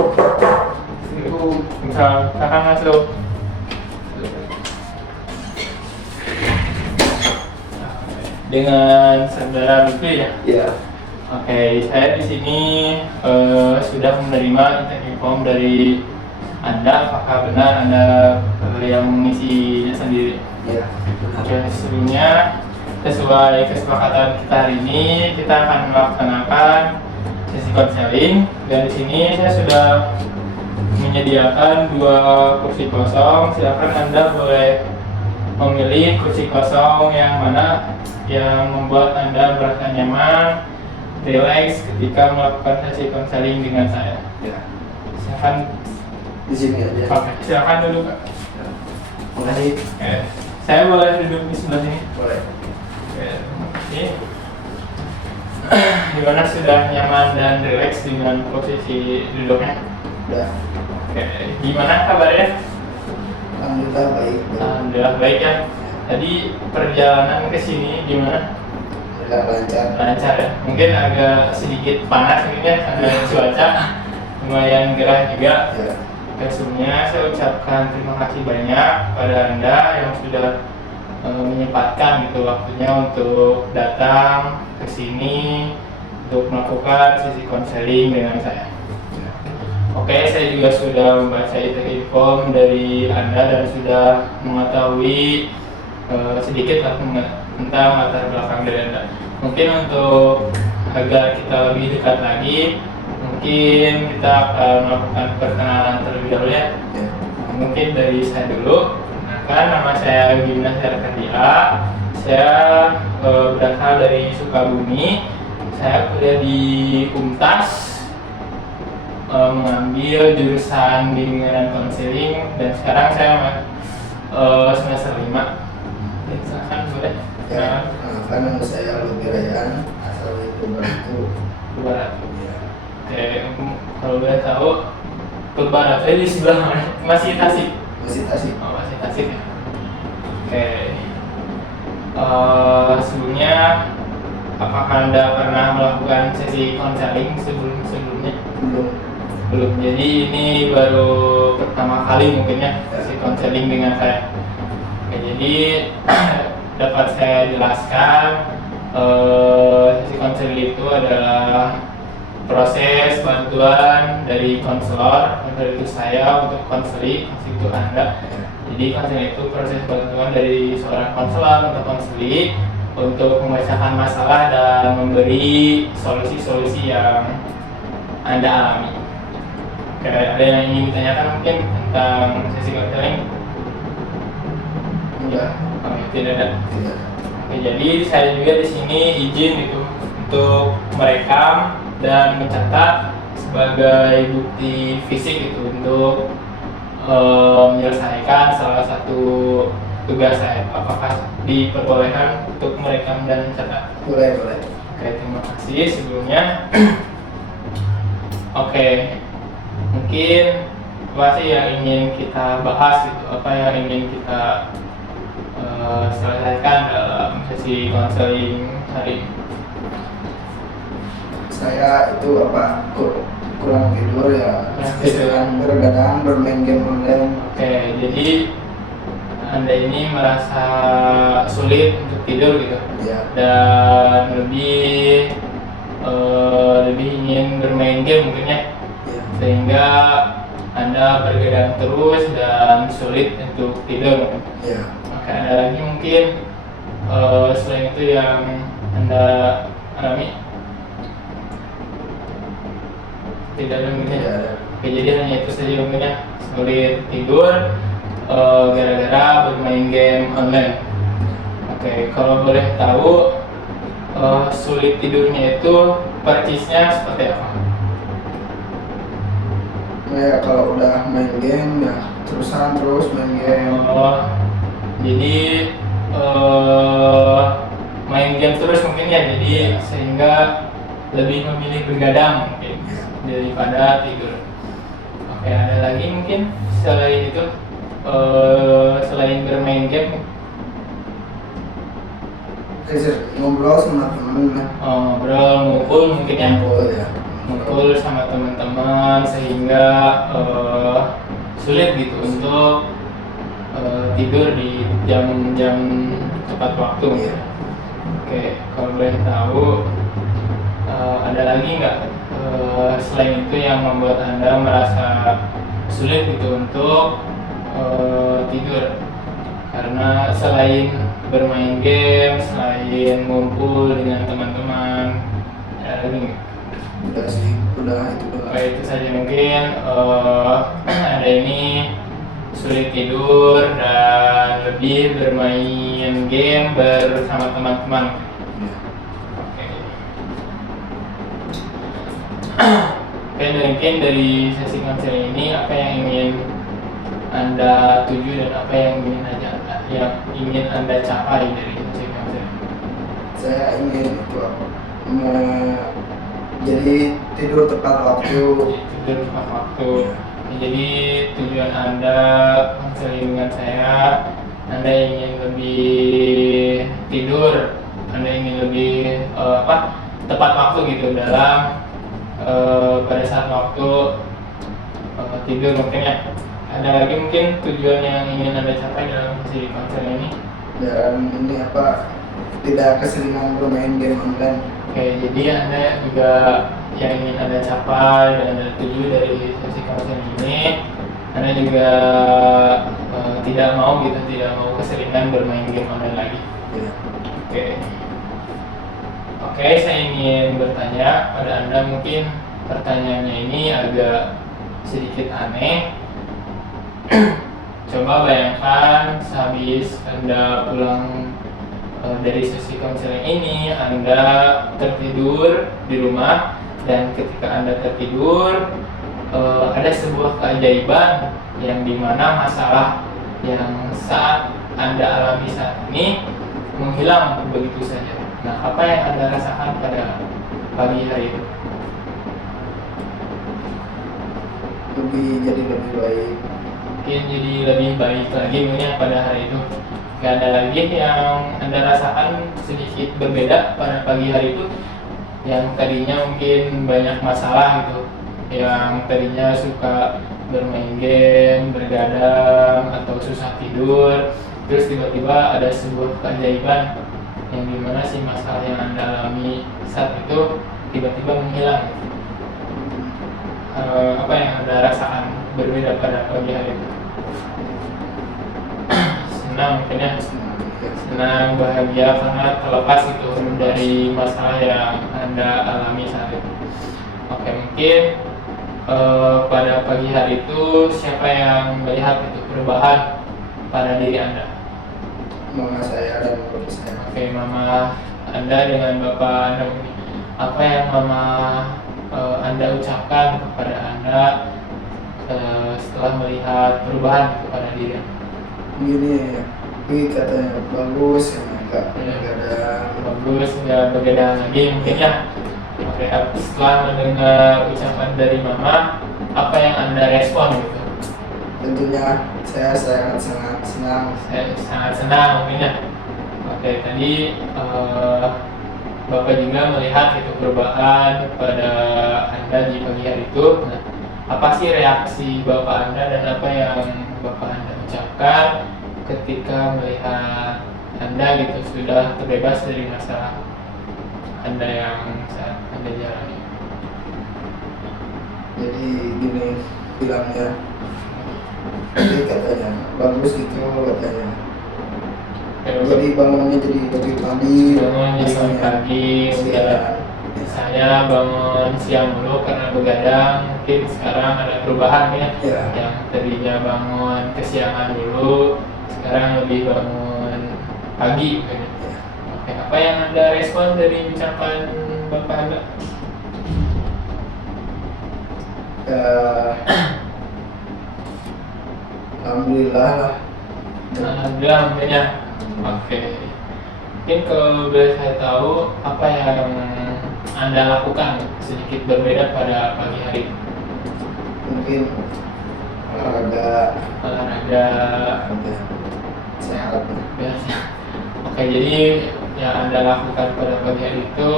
Ibu misalkan masuk dengan saudara Lutfi ya. Iya. Oke, saya di sini sudah menerima info dari Anda. Apakah benar Anda yang mengisinya sendiri? Iya. Oke, sebelumnya sesuai kesepakatan kita hari ini, kita akan melaksanakan sesi konseling, dan di sini saya sudah menyediakan 2 kursi kosong. Silakan Anda boleh memilih kursi kosong yang mana yang membuat Anda merasa nyaman, relax ketika melakukan sesi konseling dengan saya. Ya. Silakan Di sini aja. Oke, silakan duduk, Kak. Makasih. Oke, saya boleh duduk di sebelah sini. Boleh. Oke, ini gimana, sudah nyaman dan relax dengan posisi duduknya? Udah. Oke, gimana kabarnya? Alhamdulillah baik. Alhamdulillah baik ya. Tadi perjalanan ke sini gimana? Alhamdulillah lancar. Lancar ya. Mungkin agak sedikit panas mungkin ya karena cuaca lumayan gerah juga. Ya. Oke, sebelumnya saya ucapkan terima kasih banyak pada Anda yang sudah menyempatkan gitu waktunya untuk datang ke sini untuk melakukan sesi konseling dengan saya. Oke, saya juga sudah membaca info dari Anda dan sudah mengetahui sedikit lah tentang latar belakang dari Anda. Mungkin untuk agar kita lebih dekat lagi, mungkin kita akan melakukan perkenalan terlebih dahulu ya. Mungkin dari saya dulu. Kenalkan, nama saya Gimna Serkadia. Saya berasal dari Sukabumi. Saya kuliah di Untas, mengambil jurusan bimbingan dan konseling, dan sekarang saya semester 5. Silakan boleh. Ya. Nama saya Lutfi Rayhan, asal dari Purbalingga. Barat. Ya. Oke, kalau boleh tahu Barat di sebelah mana? Masih Tasik. Masih Tasik. Oh, masih Tasik ya. Oke. Sebelumnya, apakah Anda pernah melakukan sesi konseling sebelumnya? Belum. Jadi ini baru pertama kali mungkin ya sesi konseling dengan saya. Oke, jadi dapat saya jelaskan, sesi konseling itu adalah proses bantuan dari konselor, itu saya untuk konseling, itu Anda. Jadi konseling itu proses bantuan dari seorang konselor untuk konseling untuk memecahkan masalah dan memberi solusi-solusi yang Anda alami. Oke, ada yang ingin ditanyakan mungkin tentang sesi konseling? Enggak. Oh, tidak ada. Tidak. Oke, jadi saya juga di sini izin itu untuk merekam dan mencatat sebagai bukti fisik itu untuk menyelesaikan salah satu tugas saya. Apakah diperbolehkan untuk merekam dan mencatat? Boleh. Oke, terima kasih sebelumnya. Oke, mungkin apa sih yang ingin kita bahas gitu? Apa yang ingin kita selesaikan dalam sesi konseling hari ini? Saya itu kurang tidur ya. Begadang bermain game online. Oke, jadi Anda ini merasa sulit untuk tidur gitu, Ya. dan lebih ingin bermain game mungkin ya, Ya. sehingga Anda bergadang terus dan sulit untuk tidur. Ya. Maka ada lagi mungkin selain itu yang Anda alami? Tidak ada mungkin Tidak ya? ada. Oke, jadi hanya itu saja mungkin ya, sulit tidur gara-gara bermain game online. Oke, kalau boleh tahu sulit tidurnya itu persisnya seperti apa? Ya kalau udah main game ya terus main game. Jadi main game terus mungkin ya, jadi sehingga lebih memilih begadang mungkin daripada tidur. Oke, ada lagi mungkin selain itu, selain bermain game? Ngobrol sama temen lah. Ngobrol, ngumpul mungkin ya. Ngobrol ya. ngumpul sama teman-teman sehingga sulit gitu untuk tidur di jam-jam tepat waktu. Iya. Oke, kalau boleh tahu ada lagi nggak selain itu yang membuat Anda merasa sulit gitu untuk tidur? Karena selain bermain game, selain ngumpul dengan teman-teman, ada lagi nggak? Udah sih, udah itu doang. Oke, itu saja mungkin ada ini sulit tidur dan lebih bermain game bersama teman-teman. Iya. Oke. Oke, mungkin dari sesi konseling ini apa yang ingin Anda tuju dan apa yang ingin Anda capai dari sesi konseling? Saya ingin itu apa? Jadi tidur tepat waktu. Tidur tepat waktu. Jadi tujuan Anda konseling dengan saya, Anda ingin lebih tidur, Anda ingin lebih tepat waktu gitu dalam pada saat waktu tidur mungkin ya. Ada lagi mungkin tujuan yang ingin Anda capai dalam sesi konseling ini? Dan ini apa? Tidak keseringan bermain game online. Oke, jadi Anda juga yang ingin Anda capai dan Anda tuju dari sesi konseling ini, Anda juga tidak mau keseringan bermain game online lagi. Iya. Oke, saya ingin bertanya pada Anda, mungkin pertanyaannya ini agak sedikit aneh. Coba bayangkan sehabis Anda pulang dari sesi konseling ini, Anda tertidur di rumah, dan ketika Anda tertidur ada sebuah keajaiban yang dimana masalah yang saat Anda alami saat ini menghilang begitu saja. Nah, apa yang Anda rasakan pada pagi hari itu? Jadi lebih baik. Mungkin jadi lebih baik lagi mungkin pada hari itu. Gak ada lagi yang Anda rasakan sedikit berbeda pada pagi hari itu, yang tadinya mungkin banyak masalah gitu, yang tadinya suka bermain game, bergadang, atau susah tidur, terus tiba-tiba ada sebuah keajaiban yang dimana si masalah yang Anda alami saat itu tiba-tiba menghilang. Apa yang Anda rasakan berbeda pada pagi hari itu? Senang mungkin ya, senang, bahagia karena terlepas itu dari masalah yang Anda alami saat itu. Oke, mungkin pada pagi hari itu siapa yang melihat itu perubahan pada diri Anda? Mama saya dan bapak saya. Oke, mama Anda dengan bapak Anda, apa yang mama Anda ucapkan kepada Anda setelah melihat perubahan kepada diri Anda? Ini katanya bagus, enggak ada. Bagus, nggak berbeda lagi mungkin ya. Oke, setelah mendengar ucapan dari mama, apa yang Anda respon gitu? Tentunya saya sangat senang. Saya sangat senang mungkin ya. Oke, tadi Bapak juga melihat itu perubahan pada Anda di pagi hari itu. Nah, apa sih reaksi Bapak Anda dan apa yang Bapak Anda ucapkan ketika melihat Anda gitu sudah terbebas dari masalah Anda yang saat Anda jalani? Jadi gini bilangnya, jadi katanya bagus itu katanya. Jadi bangunnya jadi lebih pagi. Bangun jadi pagi, saya bangun siang dulu karena begadang. Mungkin sekarang ada perubahan ya. Yang tadinya bangun kesiangan dulu, sekarang lebih bangun pagi. Oke, apa yang Anda respon dari ucapan Bapak Anda? Alhamdulillah lah. Alhamdulillah mungkinnya. Oke, mungkin kalau boleh saya tahu apa yang Anda lakukan sedikit berbeda pada pagi hari? Mungkin olahraga sehat. Biasa. Oke, jadi yang Anda lakukan pada pagi hari itu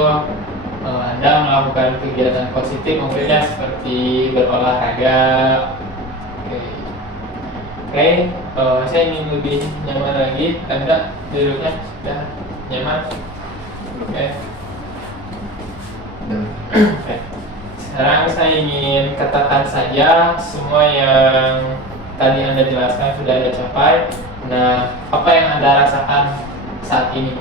Anda melakukan kegiatan positif mungkinnya seperti berolahraga. Oke, Oke, saya ingin lebih nyaman lagi. Anda duduknya sudah nyaman? Oke. Oke. Sekarang saya ingin katakan saja semua yang tadi Anda jelaskan sudah Anda capai. Nah, apa yang Anda rasakan saat ini?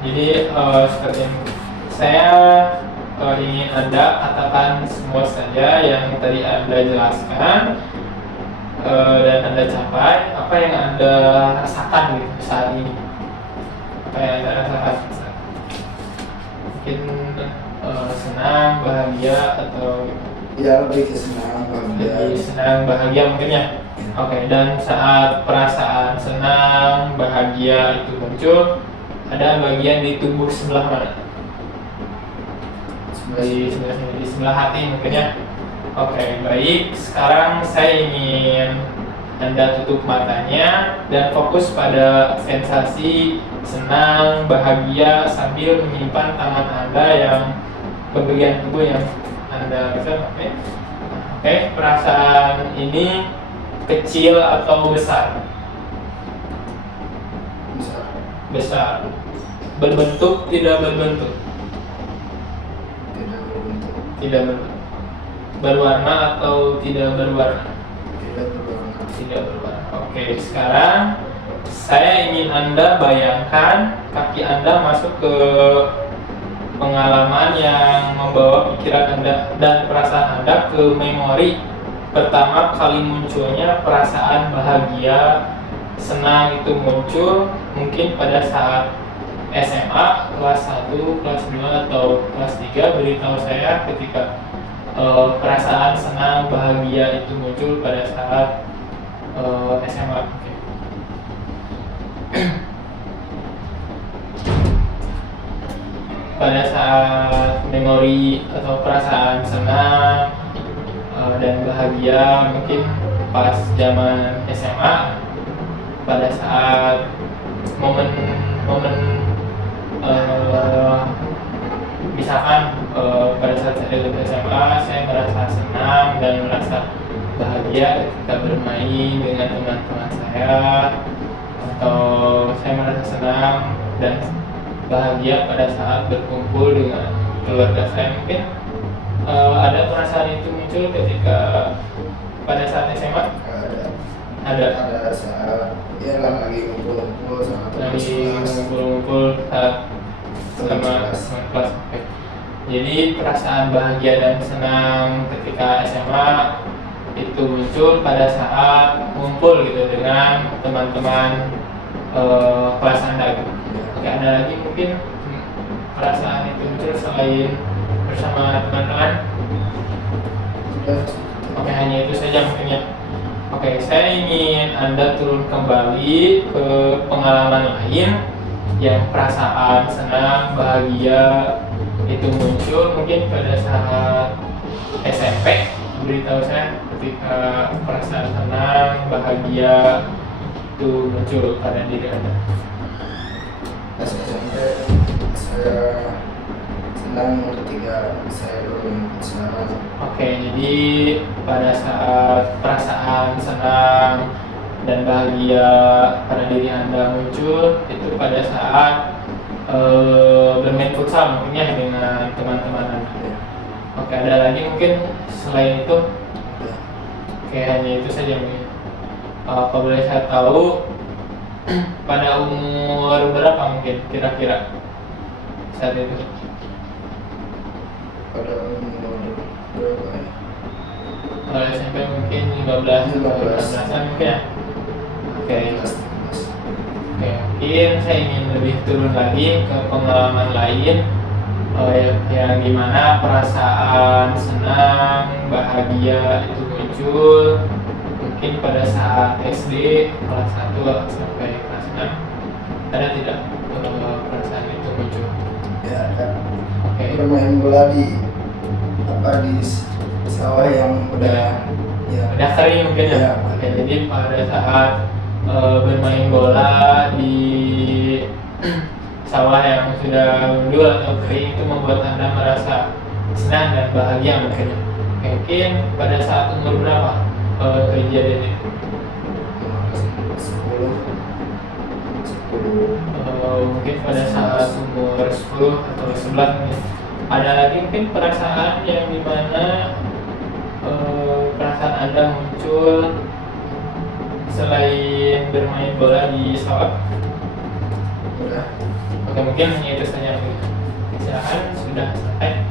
Jadi seperti yang saya ingin Anda katakan semua saja yang tadi Anda jelaskan dan Anda capai. Apa yang Anda rasakan gitu saat ini? Apa yang Anda rasakan? Mungkin senang, bahagia, atau Ya lebih ke senang, bahagia. lebih senang, bahagia mungkin ya. Oke, dan saat perasaan senang, bahagia itu muncul, ada bagian di tubuh sebelah mana? Di sebelah hati mungkin ya. Oke, baik. Sekarang saya ingin Anda tutup matanya dan fokus pada sensasi senang, bahagia sambil menyimpan tangan Anda yang bagian tubuh yang Anda bisa. Oke, perasaan ini kecil atau besar? Besar. Berbentuk, tidak berbentuk? Tidak berbentuk. Tidak berbentuk. Berwarna atau tidak berwarna? Tidak berwarna. Tidak berwarna. Oke, sekarang saya ingin Anda bayangkan kaki Anda masuk ke pengalaman yang membawa pikiran Anda dan perasaan Anda ke memori pertama kali munculnya perasaan bahagia, senang itu muncul mungkin pada saat SMA kelas 1, kelas 2, atau kelas 3. Beritahu saya ketika perasaan senang, bahagia itu muncul pada saat SMA. Okay. Pada saat memori atau perasaan senang dan bahagia mungkin pas zaman SMA, pada saat momen misalkan pada saat saya lulus SMA saya merasa senang dan merasa bahagia ketika bermain dengan teman-teman saya, atau saya merasa senang dan bahagia pada saat berkumpul dengan keluarga saya. Mungkin ada perasaan itu muncul ketika pada saat SMA? Ada saat ya lagi ngumpul-ngumpul sama lagi teman-teman. ngumpul-ngumpul saat sama teman kelas. Oke. Jadi perasaan bahagia dan senang ketika SMA itu muncul pada saat ngumpul gitu dengan teman-teman kelas Anda gitu. Oke, ada lagi mungkin perasaan itu muncul selain bersama teman-teman? Oke, hanya itu saja mungkin ya. Oke, saya ingin Anda turun kembali ke pengalaman lain yang perasaan senang, bahagia itu muncul mungkin pada saat SMP. Beritahu saya ketika perasaan senang, bahagia itu muncul pada diri Anda. Pas SMP saya senang ketika saya bermain futsal. Oke, jadi pada saat perasaan senang dan bahagia pada diri Anda muncul itu pada saat bermain futsal mungkin ya dengan teman-teman Anda. Oke, ada lagi mungkin selain itu? Oke, hanya itu saja mungkin. Kalau boleh saya tahu pada umur berapa mungkin kira-kira saat itu? Pada umur berapa ya? Kalau SMP mungkin 15-16an mungkin ya? Oke. Oke, mungkin saya ingin lebih turun lagi ke pengalaman lain yang dimana perasaan senang, bahagia itu muncul mungkin pada saat SD kelas 1 sampai kelas 6. Ada tidak perasaan itu muncul? Ya ada. Oke. Bermain bola di sawah yang udah kering mungkin ya? Ya. Oke, jadi pada saat bermain bola di sawah yang sudah gundul atau kering itu membuat Anda merasa senang dan bahagia mungkin. Mungkin pada saat umur berapa kejadian itu? 10. Mungkin pada saat umur 10 atau 11 mungkin. Ada lagi mungkin perasaan yang dimana perasaan Anda muncul selain bermain bola di sawah? Udah. Oke, mungkin hanya itu saja. Silakan, sudah selesai.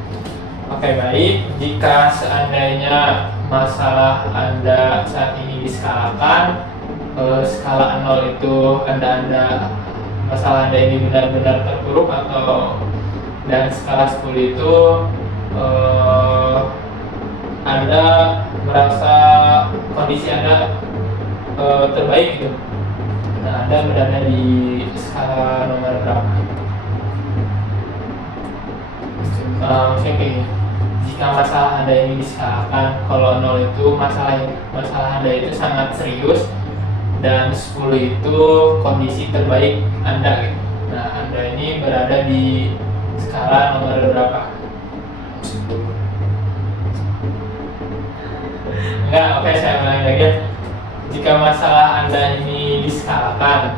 Oke, baik. Jika seandainya masalah Anda saat ini diskalakan, skala 0 itu masalah Anda ini benar-benar terpuruk, atau dan skala 10 itu Anda merasa kondisi Anda terbaik gitu. Nah, Anda berada di skala nomor berapa? Maksudnya kayak gini, jika masalah Anda ini diskalakan, kalau 0 itu masalah Anda itu sangat serius, dan 10 itu kondisi terbaik Anda gitu. Nah, Anda ini berada di skala nomor berapa? 10. Enggak, oke, saya ulangi lagi ya. Jika masalah Anda ini diskalakan,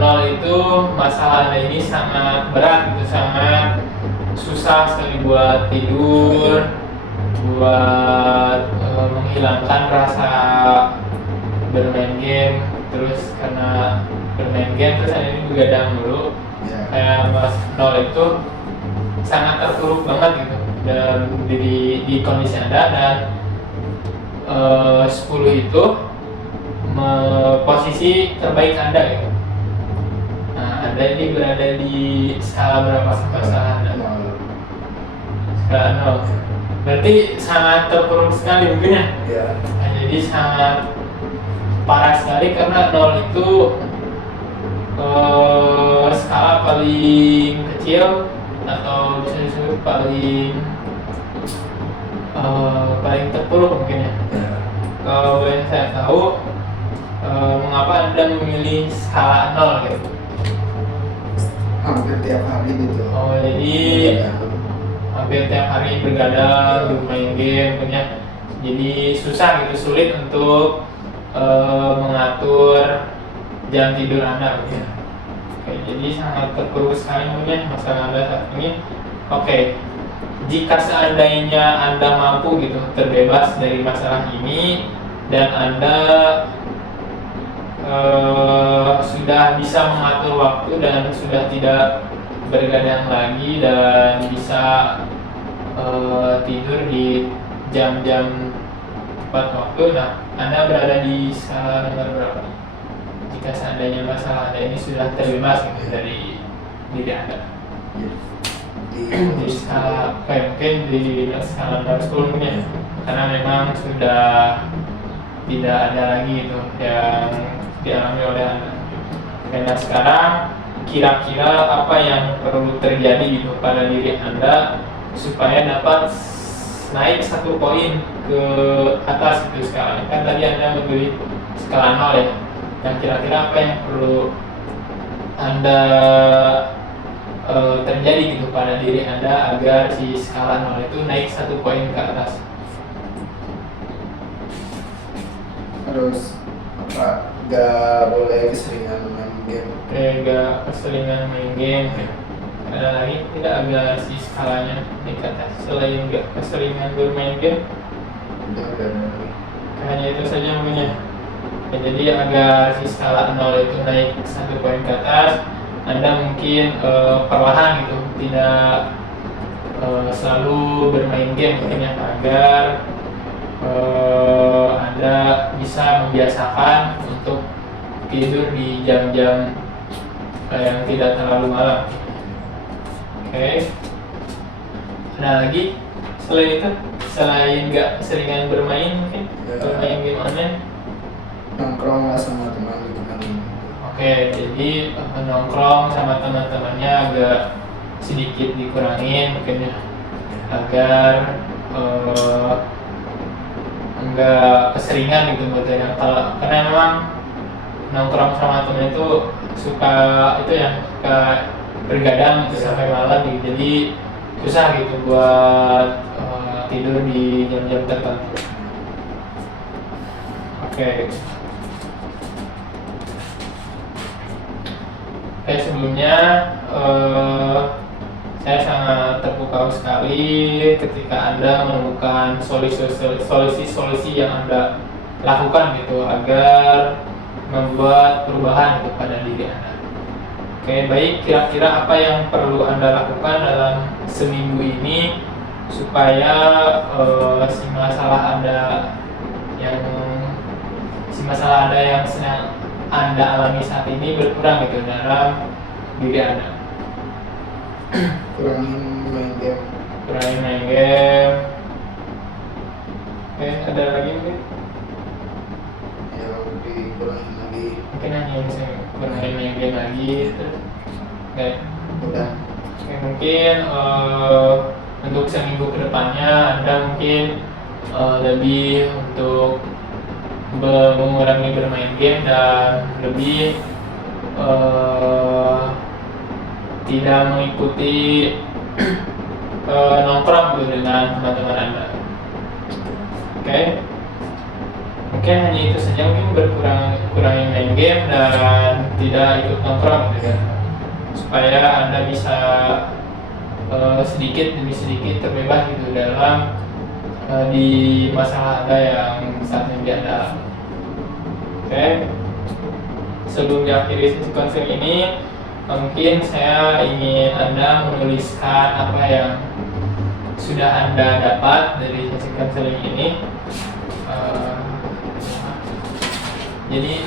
0 itu masalah Anda ini sangat berat gitu, sangat susah sekali buat tidur, buat menghilangkan rasa bermain game. Terus karena bermain game terus Anda ini begadang dulu, Ya. kayak Mas 0 itu sangat terpuruk banget gitu dan di kondisi Anda. Dan 10 itu posisi terbaik Anda gitu. Nah, Anda ini berada di skala berapa masalah Anda? Skala 0. Berarti sangat terpuruk sekali mungkin ya? Ya. Nah, jadi sangat parah sekali karena 0 itu skala paling kecil, atau bisa disebut paling terpuruk mungkin ya. Ya. Kalau yang saya tahu, mengapa Anda memilih skala 0 gitu? Hampir tiap hari gitu. Oh, jadi hampir tiap hari bergadang, bermain game, punya. Jadi susah gitu, sulit untuk mengatur jam tidur Anda gitu. Oke, jadi sangat terpuruk sekali mungkin masalah Anda saat ini. Oke, jika seandainya Anda mampu gitu terbebas dari masalah ini, dan Anda sudah bisa mengatur waktu dan sudah tidak bergadang lagi dan bisa tidur di jam-jam tepat waktu, nah Anda berada di skala nomor berapa? Jika seandainya masalah Anda ini sudah terbebas gitu dari diri Anda. Di skala mungkin di skala nomor 10 mungkin, karena memang sudah tidak ada lagi itu yang dialami oleh Anda. Dan sekarang kira-kira apa yang perlu terjadi gitu pada diri Anda supaya dapat naik 1 poin ke atas itu skalanya? Kan tadi Anda memilih skala 0 ya. Dan kira-kira apa yang perlu Anda terjadi gitu pada diri Anda agar si skala 0 itu naik 1 poin ke atas? Harus apa? Gak boleh keseringan main game. Gak keseringan main game. Ada lagi tidak agar si skalanya naik ke atas selain gak keseringan bermain game? Udah. Hanya itu saja mungkin ya. Jadi agar si skala 0 itu naik 1 poin ke atas, Anda mungkin perlahan gitu, tidak selalu bermain game mungkin ya, agar Anda bisa membiasakan untuk tidur di jam-jam yang tidak terlalu malam. Oke. Ada lagi selain itu, selain nggak keseringan bermain mungkin bermain game online? Nongkrong lah sama teman gitu kan. Oke, jadi nongkrong sama teman-temannya agak sedikit dikurangin mungkin ya, agar enggak keseringan gitu buat karena memang nongkrong sama temen itu suka itu ya, suka bergadang gitu sampai malam gitu. Jadi susah gitu buat tidur di jam-jam tertentu. Oke. Oke, sebelumnya saya sangat terpukau sekali ketika Anda menemukan solusi-solusi yang Anda lakukan gitu agar membuat perubahan kepada diri Anda. Oke, baik, kira-kira apa yang perlu Anda lakukan dalam seminggu ini supaya si masalah Anda yang sedang Anda alami saat ini berkurang gitu dalam diri Anda? Kurangin main game. Kurangin main game. Oke, ada lagi mungkin? Ya dikurangin lagi. Mungkin hanya bisa kurangin main game lagi gitu. Oke. Udah. Oke, mungkin untuk seminggu kedepannya Anda mungkin lebih untuk mengurangi bermain game dan lebih tidak mengikuti nongkrong gitu dengan teman-teman Anda. Oke. Mungkin hanya itu saja, mungkin kurangi main game dan tidak ikut nongkrong gitu kan, supaya Anda bisa sedikit demi sedikit terbebas gitu dalam di masalah Anda yang saat ini Anda alami. Oke. Sebelum diakhiri sesi konseling ini, mungkin saya ingin Anda menuliskan apa yang sudah Anda dapat dari sesi konseling ini. Jadi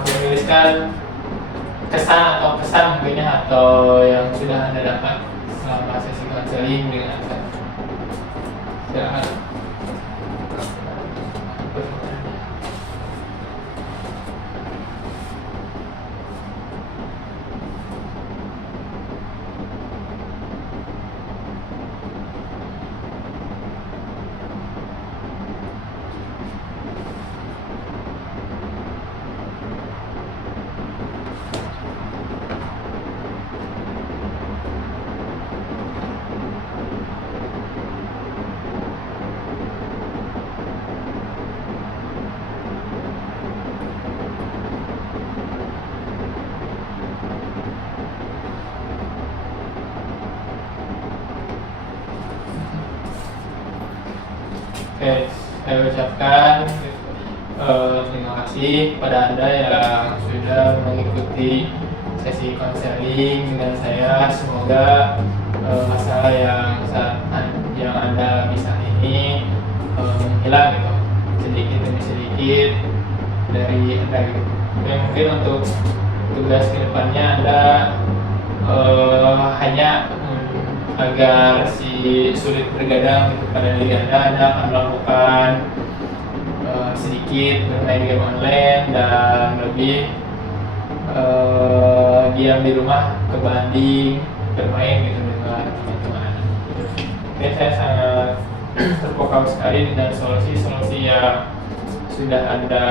menuliskan kesan atau pesan mungkin ya, atau yang sudah Anda dapat selama sesi konseling dengan Anda. Silakan. Oke, saya ucapkan terima kasih kepada Anda yang sudah mengikuti sesi konseling dengan saya. Semoga masalah yang Anda alami saat ini hilang gitu, sedikit demi sedikit dari Anda gitu. Oke, mungkin untuk tugas kedepannya Anda hanya agar si sulit bergadang gitu pada diri Anda akan melakukan sedikit bermain game online dan lebih diam di rumah kebanding bermain gitu dengan teman-teman. Oke, saya sangat terpukau sekali dengan solusi-solusi yang sudah Anda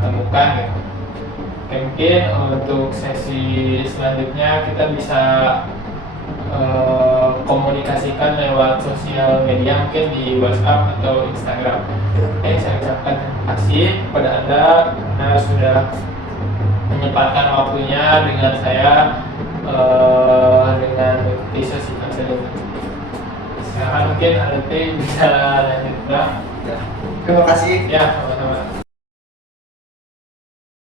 temukan gitu. Oke, mungkin untuk sesi selanjutnya kita bisa komunikasikan lewat sosial media, mungkin di WhatsApp atau Instagram. Oke, saya ucapkan terima kasih kepada Anda karena sudah menyempatkan waktunya dengan saya dengan mengikuti sesi konseling. Sekarang mungkin Anda bisa lanjutkan. Terima kasih. Ya, sama-sama.